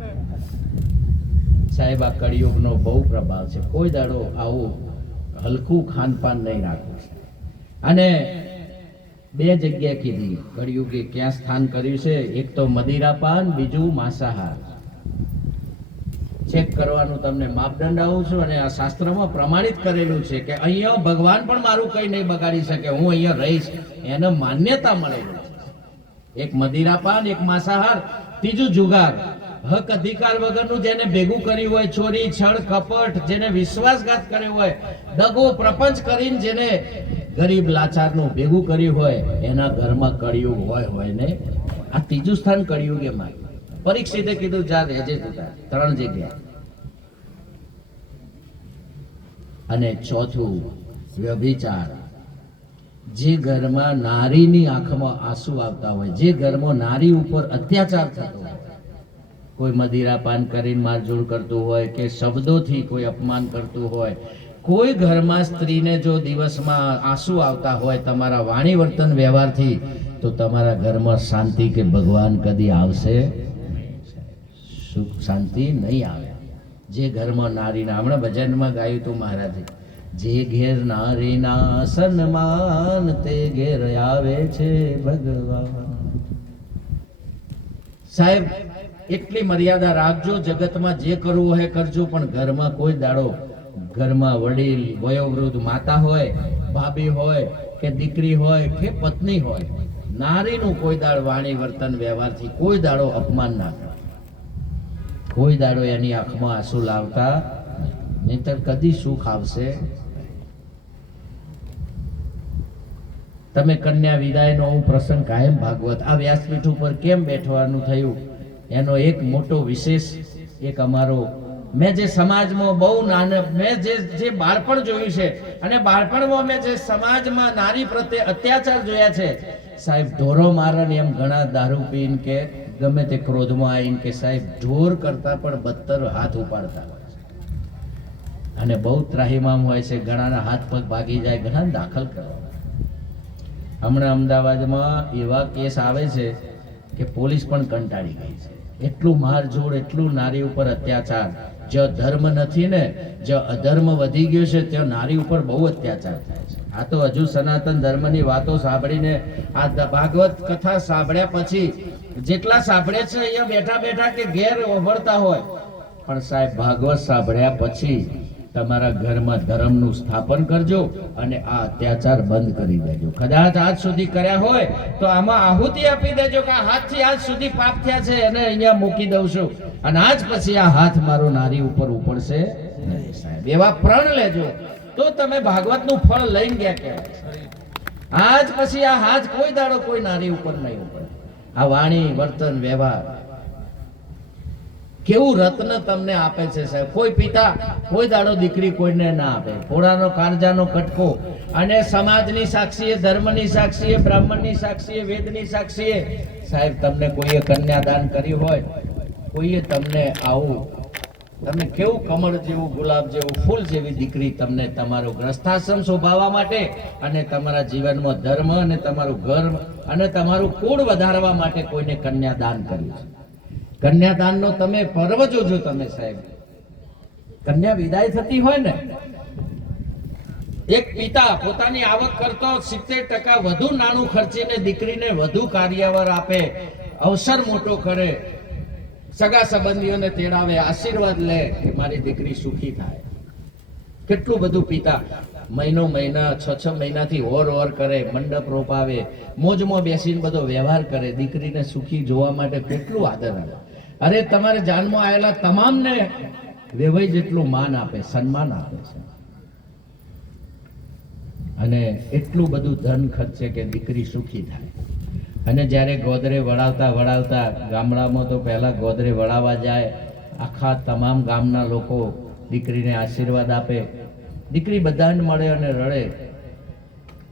સાહેબ આ કળિયુગનો બહુ પ્રભાવ છે. કોઈ દાડો આવું હલકું ખાનપાન નહીં રાખવું. અને બે જગ્યાએ કીધી કળિયુગે ક્યાં સ્થાન કર્યું છે. એક તો મદિરાપાન, બીજું માંસાહાર. ચેક કરવાનું તમને માપદંડ આવું છું. અને આ શાસ્ત્રમાં પ્રમાણિત કરેલું છે કે અહીંયા ભગવાન પણ મારું કઈ નહીં બગાડી શકે, હું અહીંયા રહીશ, એને માન્યતા મળેલી છે. એક મદિરાપાન, એક માંસાહાર, ત્રીજું જુગાર. હક અધિકાર વગરનું જેને ભેગું કર્યું હોય, ચોરી, છળ, કપટ, જેને વિશ્વાસઘાત કર્યો હોય, દગો પ્રપંચ કરીને જેને ગરીબ લાચારનું ભેગું કર્યું હોય, એના ઘરમાં કળિયુગ હોય ને. આ ત્રીજું સ્થાન કળિયુગે માગ્યું. પરીક્ષિતે કીધું જા રહેજે તું તાર. 3 જગ્યા. અને ચોથું વ્યભિચાર. જે ઘરમાં નારીની આંખમાં આંસુ આવતા હોય, જે ઘરમાં નારી ઉપર અત્યાચાર થતો હોય, કોઈ મદિરાપાન કરીને મારઝૂડ કરતું હોય કે શબ્દોથી કોઈ અપમાન કરતું હોય, કોઈ ઘરમાં સ્ત્રીને જો દિવસમાં આંસુ આવતા હોય તમારા વાણી વર્તન વ્યવહારથી, તો તમારા ઘરમાં શાંતિ કે ભગવાન કદી આવશે? સુખ શાંતિ નહીં આવે. જે ઘરમાં નારીના, હમણાં ભજનમાં ગાયું તું મહારાજે, જે ઘેર નારીના સન્માન તે ઘેર આવે છે ભગવાન. સાહેબ એટલી મર્યાદા રાખજો. જગતમાં જે કરવું હોય કરજો, પણ ઘરમાં કોઈ દાડો, ઘરમાં વડીલ વયોવૃદ્ધ માતા હોય, ભાભી હોય કે દીકરી હોય કે પત્ની હોય, નારીનું કોઈ દાડ વાણી વર્તન વ્યવહારથી કોઈ દાડો અપમાન ના કરો. કોઈ દાડો એની આંખમાં આંસુ લાવતા, નહીંતર કદી સુખ આવશે? તમે કન્યા વિદાયનો હું પ્રસંગ કાયમ ભાગવત આ વ્યાસપીઠ ઉપર કેમ બેઠવાનું થયું, એનો એક મોટો વિશેષ એક અમારો, મેં જે સમાજમાં બહુ નાના, મેં જે બાળપણ જોયું છે, અને બાળપણમાં મેં જે સમાજમાં નારી પ્રત્યે અત્યાચાર જોયા છે. સાહેબ ઢોરો મારણ એમ ઘણા દારૂ પીને કે ગમે તે ક્રોધમાં આવીને કે સાહેબ ઢોર કરતા પણ બદતર હાથ ઉપાડતા હોય છે. અને બહુ ત્રાહિમામ હોય છે. ઘણાના હાથ પગ ભાગી જાય, ઘણા દાખલ કરવા. હમણાં અમદાવાદમાં એવા કેસ આવે છે કે પોલીસ પણ કંટાળી ગઈ છે. એટલું મારઝોડ, એટલું નારી ઉપર અત્યાચાર. જ્યાં ધર્મ નથી ને, જ્યાં અધર્મ વધી ગયો છે, ત્યાં નારી ઉપર બહુ અત્યાચાર થાય છે. આ તો હજુ સનાતન ધર્મની વાતો સાંભળીને, આ ભાગવત કથા સાંભળ્યા પછી જેટલા સાંભળે છે અહીંયા બેઠા બેઠા કે ઘેર ઓભળતા હોય, પણ સાહેબ ભાગવત સાંભળ્યા પછી તમારા ઘરમાં ધર્મનું સ્થાપન કરજો અને આ અત્યાચાર બંધ કરી દેજો. કદાચ આજ સુધી કર્યા હોય તો આમાં આહુતિ આપી દેજો કે આ હાથથી આજ સુધી પાપ થયા છે એને અહીંયા મૂકી દઉં છું, અને આજ પછી આ હાથ મારો નારી ઉપર ઉપડશે નહીં. સાહેબ એવા પ્રણ લેજો તો તમે ભાગવતનું ફળ લઈને ગયા કહેવાય. આજ પછી આ હાથ કોઈ દાડો કોઈ નારી ઉપર નહીં ઉપડે. આ વાણી વર્તન વ્યવહાર કેવું રત્ન તમને આપે છે સાહેબ. કોઈ પિતા કોઈ દાડો દીકરી કોઈને ના આપે. પોળાનો કાળજાનો કટકો, અને સમાજની સાક્ષીએ, ધર્મની સાક્ષીએ, બ્રાહ્મણની સાક્ષીએ, વેદની સાક્ષીએ સાહેબ તમને કોઈએ કન્યાદાન કર્યું હોય, કોઈએ તમને આવું, તમને કેવું કમળ જેવું, ગુલાબ જેવું, ફૂલ જેવી દીકરી તમને તમારો ગ્રસ્થાશ્રમ શોભાવવા માટે અને તમારા જીવનમાં ધર્મ અને તમારું ઘર અને તમારું કુળ વધારવા માટે કોઈને કન્યાદાન કર્યું છે. કન્યાદાનનો તમે પર્વ જોજો. તમે સાહેબ કન્યા વિદાય થતી હોય ને, એક પિતા પોતાની આવક કરતો 70% વધુ નાણું ખર્ચીને દીકરીને વધુ કાર્યવાર આપે, અવસર મોટો કરે, સગા સંબંધીઓને તેડાવે, આશીર્વાદ લે કે મારી દીકરી સુખી થાય. કેટલું બધું પિતા મહિના 6 મહિનાથી ઓર કરે, મંડપ રોપાવે, મોજમાં બેસીને બધો વ્યવહાર કરે, દીકરીને સુખી જોવા માટે કેટલું આદર આવે. અરે તમારે જાનમાં આવેલા તમામને વેવાઈ જેટલું માન આપે, સન્માન આપે છે, અને એટલું બધું ધન ખર્ચે કે દીકરી સુખી થાય. અને જ્યારે ગોદરે વળાવતા ગામડામાં તો પહેલા ગોદરે વળાવવા જાય, આખા તમામ ગામના લોકો દીકરીને આશીર્વાદ આપે, દીકરી બધાને મળે અને રડે.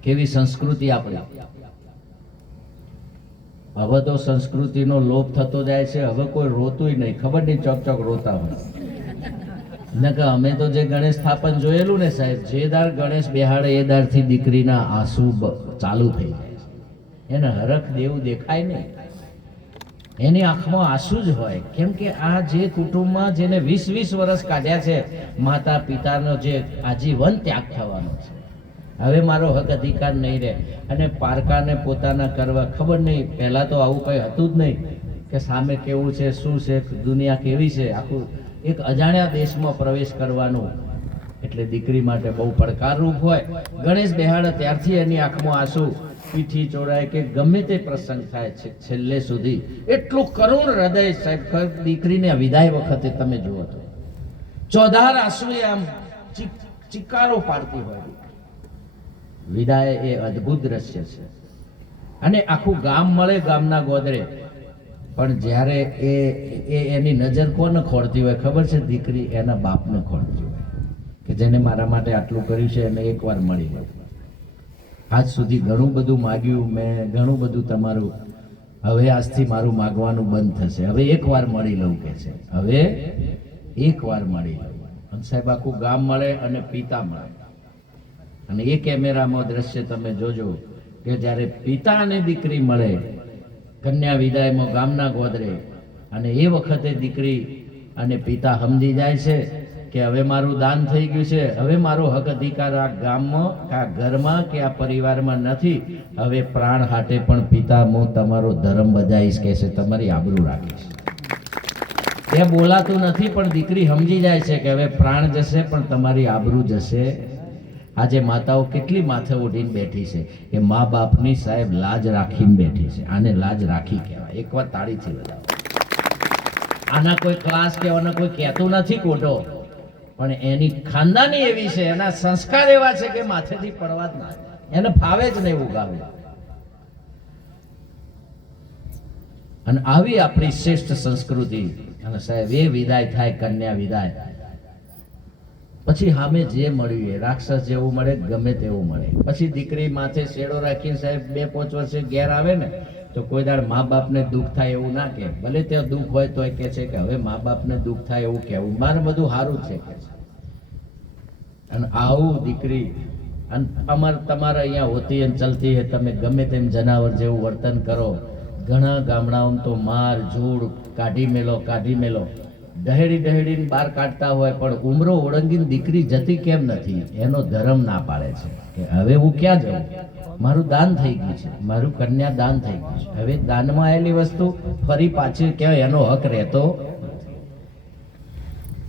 કેવી સંસ્કૃતિ આપણી. હવે તો સંસ્કૃતિનો લોપ થતો જાય છે. હવે કોઈ રોતુંય નહીં, ખબર નહીં ચોક રોતા હોય. ન કે અમે તો જે ગણેશ સ્થાપન જોયેલું ને સાહેબ, જે દાર ગણેશ બેહાડે એ દારથી દીકરીના આંસુ ચાલુ થઈ જાય છે. એને હરખ દેવું દેખાય નહીં, એની આંખમાં આંસુ જ હોય. કેમ કે આ જે કુટુંબમાં જેને 20-20 વર્ષ કાઢ્યા છે, માતા પિતાનો જે આજીવન ત્યાગ થવાનો છે, હવે મારો હક અધિકાર નહીં રહે. અને પારકાને પોતાના કરવા ખબર નહીં, પહેલાં તો આવું કંઈ હતું જ નહીં કે સામે કેવું છે, શું છે, દુનિયા કેવી છે, આખું એક અજાણ્યા દેશમાં પ્રવેશ કરવાનું એટલે દીકરી માટે બહુ પડકારરૂપ હોય. ગણેશ બેહાડે ત્યારથી એની આંખમાં આંસુ, પીઠી ચોરાય કે ગમે તે પ્રસંગ થાય છે, છેલ્લે સુધી એટલું કરુણ હૃદય સાહેબ. દીકરીને વિદાય વખતે તમે જુઓ તો ચોધાર આંસુએ આમ ચિકારો પાડતી હોય. વિદાય એ અદ્ભુત દ્રશ્ય છે. અને આખું ગામ મળે ગામના ગોદરે, પણ જ્યારે એની નજર કોને ખોળતી હોય ખબર છે? દીકરી એના બાપને ખોળતી હોય કે જેને મારા માટે આટલું કર્યું છે એને એકવાર મળી ગયું. આજ સુધી ઘણું બધું માગ્યું મેં, ઘણું બધું તમારું, હવે આજથી મારું માગવાનું બંધ થશે, હવે એકવાર મળી લઉં કે છે, હવે એકવાર મળી લઉં. અને સાહેબ આખું ગામ મળે અને પિતા મળે. અને એ કેમેરામાં દ્રશ્ય તમે જોજો કે જ્યારે પિતા અને દીકરી મળે કન્યા વિદાયમાં ગામના ગોદરે, અને એ વખતે દીકરી અને પિતા સમજી જાય છે કે હવે મારું દાન થઈ ગયું છે, હવે મારો હક અધિકાર આ ગામમાં, આ ઘરમાં કે આ પરિવારમાં નથી. હવે પ્રાણ હાટે પણ પિતા હું તમારો ધર્મ બજાવીશ કે છે, તમારી આબરૂ રાખીશ. એ બોલાતું નથી પણ દીકરી સમજી જાય છે કે હવે પ્રાણ જશે પણ તમારી આબરૂ જશે. આજે માતાઓ કેટલી માથે ઓઢીને બેઠી છે, એ મા બાપની સાહેબ લાજ રાખીને બેઠી છે. આને લાજ રાખી કહેવાય. એકવાર તાળીથી બજાવો. આના કોઈ ક્લાસ કે આના કોઈ કહેતું નથી ખોટો, પણ એની ખાનદાની એવી છે, એના સંસ્કાર એવા છે કે માથેથી પડવા જ ના, એને ફાવે જ નહીં ઉગાવે. અને આવી આપણી શ્રેષ્ઠ સંસ્કૃતિ. અને સાહેબ એ વિદાય થાય, કન્યા વિદાય પછી સામે જે મળ્યું એ રાક્ષસ જેવું મળે, ગમે તેવું મળે. પછી દીકરી માથે શેડો રાખીને સાહેબ 2-5 વર્ષે ઘેર આવે ને તો કોઈ દાડ મા બાપને દુઃખ થાય એવું ના કે. ભલે ત્યાં દુઃખ હોય તો કે છે કે હવે મા બાપને દુઃખ થાય એવું કહેવું, મારે બધું સારું છે કે છે. અને આવું દીકરી અને તમારે અહીંયા હોતી અને ચલતી હે, તમે ગમે તેમ જનાવર જેવું વર્તન કરો. ઘણા ગામડાઓમાં તો માર ઝૂડ કાઢી મેલો દહેડીને બહાર કાઢતા હોય, પણ ઉમરો ઓળંગીને દીકરી જતી કેમ નથી? એનો ધર્મ ના પાડે છે કે હવે હું ક્યાં જાઉં, મારું દાન થઈ ગયું છે, મારું કન્યા દાન થઈ ગયું છે, હવે દાનમાં આવેલી વસ્તુ ફરી પાછી ક્યાં એનો હક રહેતો.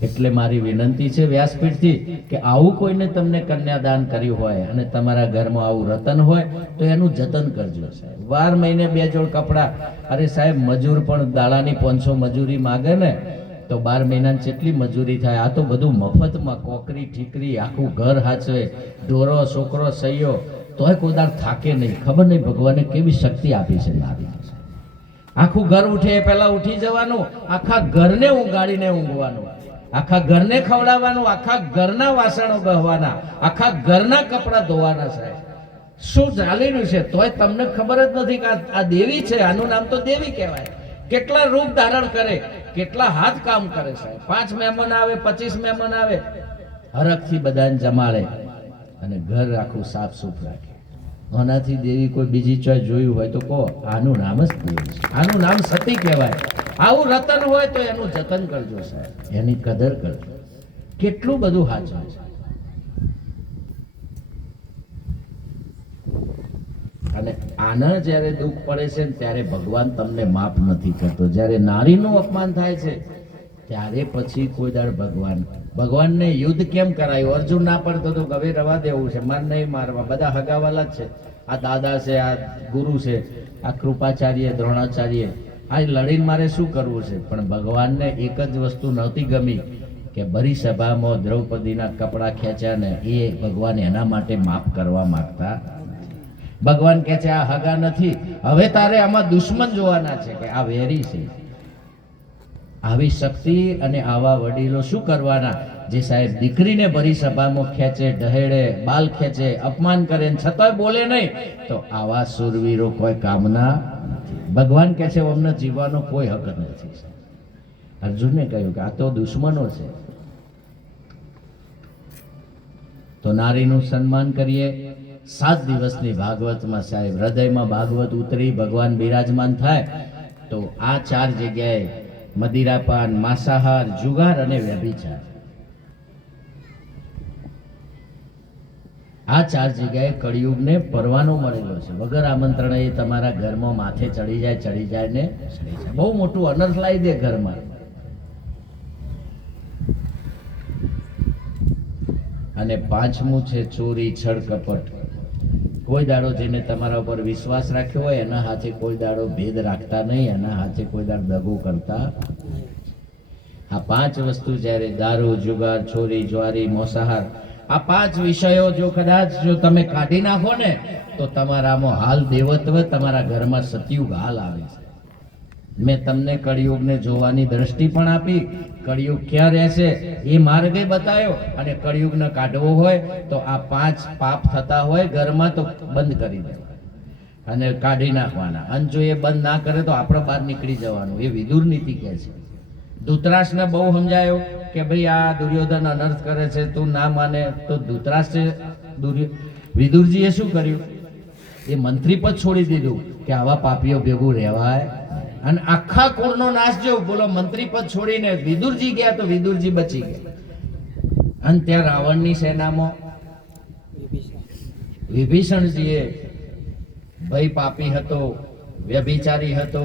એટલે મારી વિનંતી છે વ્યાસપીઠથી કે આવું કોઈને તમને કન્યાદાન કર્યું હોય અને તમારા ઘરમાં આવું રતન હોય તો એનું જતન કરજો સાહેબ. 12 મહિને 2 જોડ કપડા. અરે સાહેબ મજૂર પણ દાડાની 500 મજૂરી માગે ને તો 12 મહિનાની કેટલી મજૂરી થાય? આ તો બધું મફતમાં, કોકરી ઠીકરી, આખું ઘર હાચવે, ઢોરો છોકરો સૈયો, તોય કોઈ દાડ થાકે નહીં. ખબર નહીં ભગવાને કેવી શક્તિ આપી છે નારી. આખું ઘર ઉઠે એ પહેલા ઉઠી જવાનું, આખા ઘરને ઊંઘાડીને ઊંઘવાનું, આખા ઘરને ખવડાવવાનું, આખા ઘરના વાસણો બહવાના, આખા ઘરના કપડાં ધોવાના. સાહેબ શું ચાલી રહ્યું છે તોય તમને ખબર જ નથી કે આ દેવી છે. આનું નામ તો દેવી કહેવાય. કેટલા રૂપ ધારણ કરે, કેટલા હાથ કામ કરે સાહેબ. 5 મહેમાન આવે, 25 મહેમાન આવે, હરખથી બધાને જમાડે અને ઘર આખું સાફ સુફ રાખે. આનાથી દેવી કોઈ બીજી ચોય જોયું હોય તો કહો, આનું નામ જ દેવી છે, આનું નામ સતી કહેવાય. આવું રતન હોય તો એનું જતન કરજો સાહેબ, એની કદર કરજો. કેટલું બધું સાચું છે. અને આના જ્યારે દુઃખ પડે છે ને ત્યારે ભગવાન તમને માફ નથી કરતો. જ્યારે નારીનું અપમાન થાય છે ત્યારે પછી કોઈ દાડ ભગવાનને યુદ્ધ કેમ કરાયું? અર્જુન ના પડતો તો હવે રવા દેવું છે, માર નહીં મારવા, બધા હગાવાલા જ છે. આ દાદા છે, આ ગુરુ છે, આ કૃપાચાર્ય, દ્રોણાચાર્ય, આ લડીને મારે શું કરવું છે? પણ ભગવાનને એક જ વસ્તુ નહોતી ગમી કે ભરી સભામાં દ્રૌપદીના કપડા ખેંચ્યા ને એ ભગવાન એના માટે માફ કરવા માંગતા. ભગવાન કહે છે આ હગા નથી, હવે તારે આમાં દુશ્મન જોવાના છે કે આ વેરી છે. આવી શક્તિ અને આવા વડીલો શું કરવાના જે સાહેબ દીકરીને ભરી સભામાં ખેંચે, ઢહેડે, બાલ ખેંચે, અપમાન કરે છતાંય બોલે નહીં, તો આવા સુરવીરો કોઈ કામના નથી. ભગવાન કહે છે અમને જીવવાનો કોઈ હક નથી. અર્જુનને કહ્યું કે આ તો દુશ્મનો છે, તો નારીનું સન્માન કરીએ. 7 દિવસની ભાગવતમાં સાહેબ હૃદયમાં ભાગવત ઉતરી ભગવાન બિરાજમાન થાય તો આ 4 જગ્યાએ મદિરાપાન, માંસાહાર, જુગાર અને વ્યભિચાર, આ 4 જગ્યાએ કળિયુગને પરવાનો મળેલો છે. વગર આમંત્રણે એ તમારા ઘરમાં માથે ચડી જાય ને ચડી જાય, બહુ મોટું અનર્થ લાવી દે ઘરમાં. અને 5મું છે ચોરી, છળ, કપટ. કોઈ દાડો જેને તમારા ઉપર વિશ્વાસ રાખ્યો હોય એના હાથે કોઈ દાડો ભેદ રાખતા નહીં, એના હાથે કોઈ દાડો દગો કરતા. આ 5 વસ્તુ જ્યારે દારૂ, જુગાર, ચોરી, જ્વારી, મોસાહાર, આ 5 વિષયો જો કદાચ જો તમે કાઢી નાખો ને તો તમારામાં હાલ દેવત્વ, તમારા ઘરમાં સતયુગ હાલ આવે છે. મેં તમને કળિયુગને જોવાની દ્રષ્ટિ પણ આપી, કળિયુગ ક્યાં રહેશે એ માર્ગે બતાવ્યો, અને કળિયુગને કાઢવો હોય તો આ 5 પાપ થતા હોય ઘરમાં તો બંધ કરી દેવા અને કાઢી નાખવાના. અને જો એ બંધ ના કરે તો આપણે બહાર નીકળી જવાનું. એ વિદુર નીતિ કહે છે. ધૃતરાષ્ટ્રને બહુ સમજાયો કે ભાઈ આ દુર્યોધન અનર્થ કરે છે, તું ના માને તો ધૃતરાષ્ટ્રે વિદુરજીએ શું કર્યું? એ મંત્રી પદ છોડી દીધું કે આવા પાપીઓ ભેગું રહેવાય. અને આખા કુળનો નાશ જો બોલો, મંત્રી પદ છોડીને વિદુરજી ગયા તો વિદુરજી બચી ગયા. અને ત્યાં રાવણની સેનામાં વિભીષણજીએ ભય પાપી હતો, વ્યભિચારી હતો,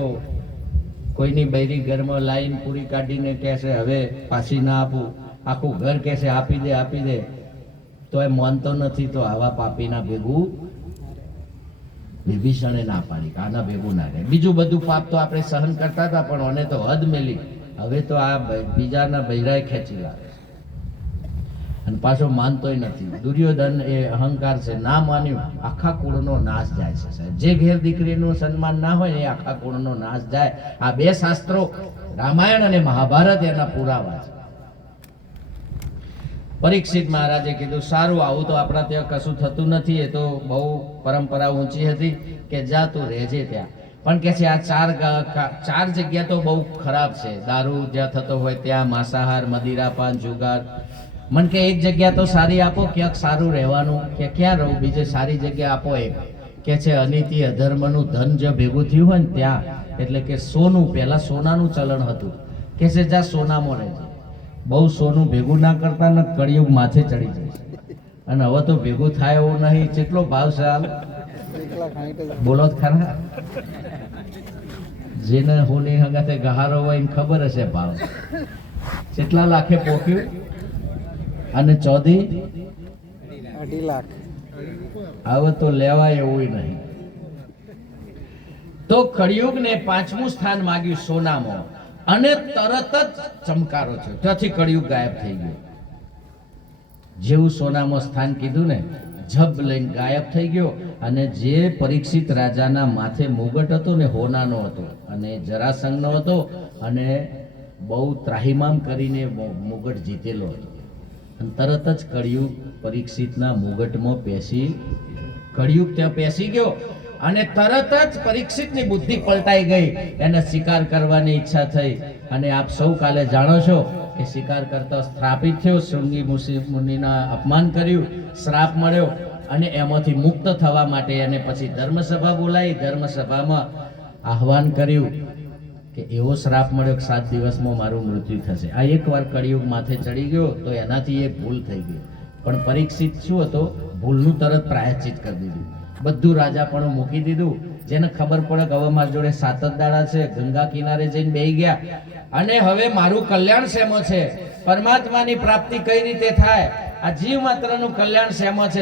કોઈની બૈરી ઘરમાં લાઈન પૂરી કાઢીને કહેશે હવે પાછી ના આપું, આખું ઘર કહેશે આપી દે આપી દે, તો એ માનતો નથી. તો આવા પાપીના ભેગું વિભીષણે ના પાડી કે આના ભેગું ના રહે. બીજું બધું પાપ તો આપણે સહન કરતા હતા, પણ આને તો હદ મેલી. હવે તો આ બીજાના બૈરાય ખેંચી લાવે અને પાછો માનતોય નથી. દુર્યોધન એ અહંકાર છે, ના માન્યું, આખા કુળનો નાશ જાય છે સાહેબ. જે ઘેર દીકરીનું સન્માન ના હોય એ આખા કુળનો નાશ જાય. આ 2 શાસ્ત્રો રામાયણ અને મહાભારત એના પુરાવા છે. પરીક્ષિત મહારાજે કીધું સારું, આવું તો આપણા ત્યાં કશું થતું નથી, એ તો બહુ પરંપરા ઊંચી હતી કે જા તું રહેજે ત્યાં. પણ કે છે આ 4 જગ્યા તો બહુ ખરાબ છે. દારૂ જ્યાં થતો હોય ત્યાં, માંસાહાર, મદિરાપાન, જુગાર. મન કે એક જગ્યા તો સારી આપો, ક્યાંક સારું રહેવાનું, કે ક્યાં રહું, બીજે સારી જગ્યા આપો. એક કે છે અનીતિ અધર્મનું ધન જે ભેગું થયું હોય ને ત્યાં, એટલે કે સોનું, પહેલા સોનાનું ચલણ હતું, કે છે જા સોનામાં રહેજે. બહુ સોનું ભેગું ના કરતા ને કળિયુગ માથે ચડી જાય. અને હવે તો ભેગું થાય એવું નહીં. કેટલો ભાવ છે હાલ બોલો ખરા? જેને હોની હંગાતે ગહારો હોય એને ખબર હશે ભાવ. કેટલા લાખે પોક્યું? અને 2.5 લાખ. હવે તો લેવાય એવું નહીં. તો કળિયુગને 5મું સ્થાન માંગ્યું સોનામાં, અને તરત જ ચમકારો છે. ત્યાંથી કળિયુગ ગાયબ થઈ ગયો. જેવું સોનામાં સ્થાન કીધું ને, જબ લઈને ગાયબ થઈ ગયો. અને જે પરીક્ષિત રાજાના માથે મુગટ હતો ને, હોનાનો હતો, અને જરાસંઘનો હતો, અને બહુ ત્રાહિમામ કરીને મુગટ જીતેલો હતો. અને તરત જ કળિયુગ પરીક્ષિતના મુગટમાં કળિયુગ ત્યાં પેસી ગયો. અને તરત જ પરીક્ષિતની બુદ્ધિ પલટાઈ ગઈ. એને શિકાર કરવાની ઈચ્છા થઈ. અને આપ સૌ કાલે જાણો છો કે શિકાર કરતા શ્રાપિત થયો, શૃંગી મુનિના અપમાન કર્યું, શ્રાપ મળ્યો. અને એમાંથી મુક્ત થવા માટે એને પછી ધર્મસભા બોલાવી. ધર્મસભામાં આહવાન કર્યું કે એવો શ્રાપ મળ્યો કે 7 દિવસમાં મારું મૃત્યુ થશે. આ એકવાર કળિયુગ માથે ચડી ગયો તો એનાથી એક ભૂલ થઈ ગઈ. પણ પરીક્ષિત શું હતો? ભૂલનું તરત પ્રાયશ્ચિત કરી દીધું. બધું રાજા પણ મૂકી દીધું. જેને ખબર પડે કે હવે મારી જોડે 7 જ દાડા છે, ગંગા કિનારે જઈને બેસી ગયા. અને હવે મારું કલ્યાણ શેમાં છે? પરમાત્માની પ્રાપ્તિ કઈ રીતે થાય? આ જીવ માત્રનું કલ્યાણ શેમાં છે?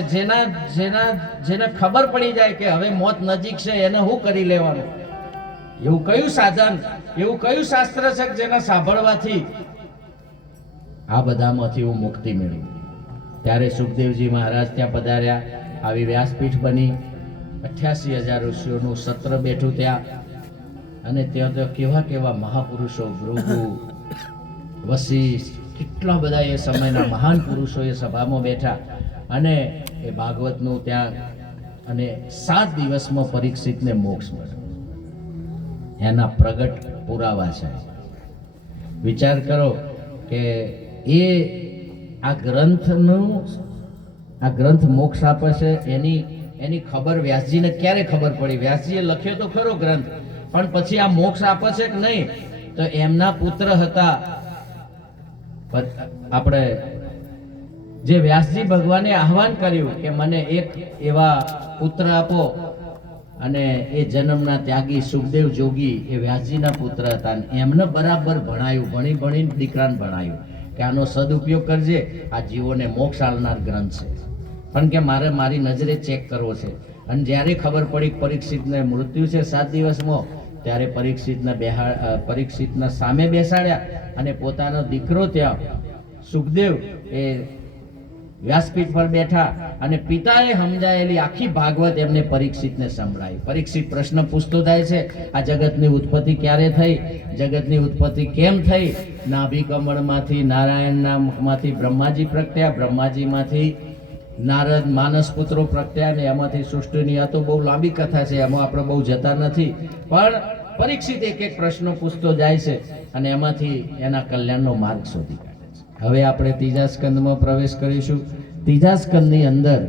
જેને ખબર પડી જાય કે હવે મોત નજીક છે, એને શું કરી લેવાનું? એવું કયું સાધન, એવું કયું શાસ્ત્ર છે જેને સાંભળવાથી આ બધામાંથી હું મુક્તિ મેળવું? ત્યારે સુખદેવજી મહારાજ ત્યાં પધાર્યા. આવી વ્યાસપીઠ બની, 88,000 ઋષિઓનું સત્ર બેઠું ત્યાં. અને ત્યાં તો કેવા કેવા મહાપુરુષો, ભૃગુ, વશિષ્ઠ, કેટલા બધા એ સમયના મહાન પુરુષો એ સભામાં બેઠા. અને એ ભાગવતનું ત્યાં, અને 7 દિવસમાં પરીક્ષિતને મોક્ષ મળ્યો. એના પ્રગટ પુરાવા છે. વિચાર કરો કે એ આ ગ્રંથનું આ ગ્રંથ મોક્ષ આપે છે એની ખબર વ્યાસજીને ક્યારે ખબર પડી? વ્યાસજીએ લખ્યો તો ખરો ગ્રંથ, પણ પછી આ મોક્ષ આપે છે કે નહીં? તો એમના પુત્ર હતા આપણે જે વ્યાસજી ભગવાને આહવાન કર્યું કે મને એક એવા પુત્ર આપો, અને એ જન્મના ત્યાગી સુખદેવ જોગી એ વ્યાસજીના પુત્ર હતા, અને એમને બરાબર ભણાયું, ભણીને દીકરાને ભણાયું કે આનો સદુપયોગ કરજે, આ જીવોને મોક્ષ આલનાર ગ્રંથ છે, પણ કે મારે મારી નજરે ચેક કરવો છે. અને જ્યારે ખબર પડી પરીક્ષિતને મૃત્યુ છે 7 દિવસમાં, ત્યારે પરીક્ષિતના સામે બેસાડ્યા અને પોતાનો દીકરો ત્યાં સુખદેવ એ વ્યાસપીઠ પર બેઠા અને પિતાએ સમજાયેલી આખી ભાગવત એમને પરીક્ષિતને સંભળાવી. પરીક્ષિત પ્રશ્ન પૂછતો થાય છે, આ જગતની ઉત્પત્તિ ક્યારે થઈ? જગતની ઉત્પત્તિ કેમ થઈ? નાભી કમળમાંથી નારાયણના મુખમાંથી બ્રહ્માજી પ્રગટ્યા, બ્રહ્માજીમાંથી નારદ માનસ પુત્રો પ્રગટ્યા, ને એમાંથી સૃષ્ટિની આ તો બહુ લાંબી કથા છે, એમાં આપણે બહુ જતા નથી. પણ પરીક્ષિત એક પ્રશ્નો પૂછતો જાય છે અને એમાંથી એના કલ્યાણનો માર્ગ શોધી કાઢે છે. હવે આપણે ત્રીજા સ્કંદમાં પ્રવેશ કરીશું. ત્રીજા સ્કંદની અંદર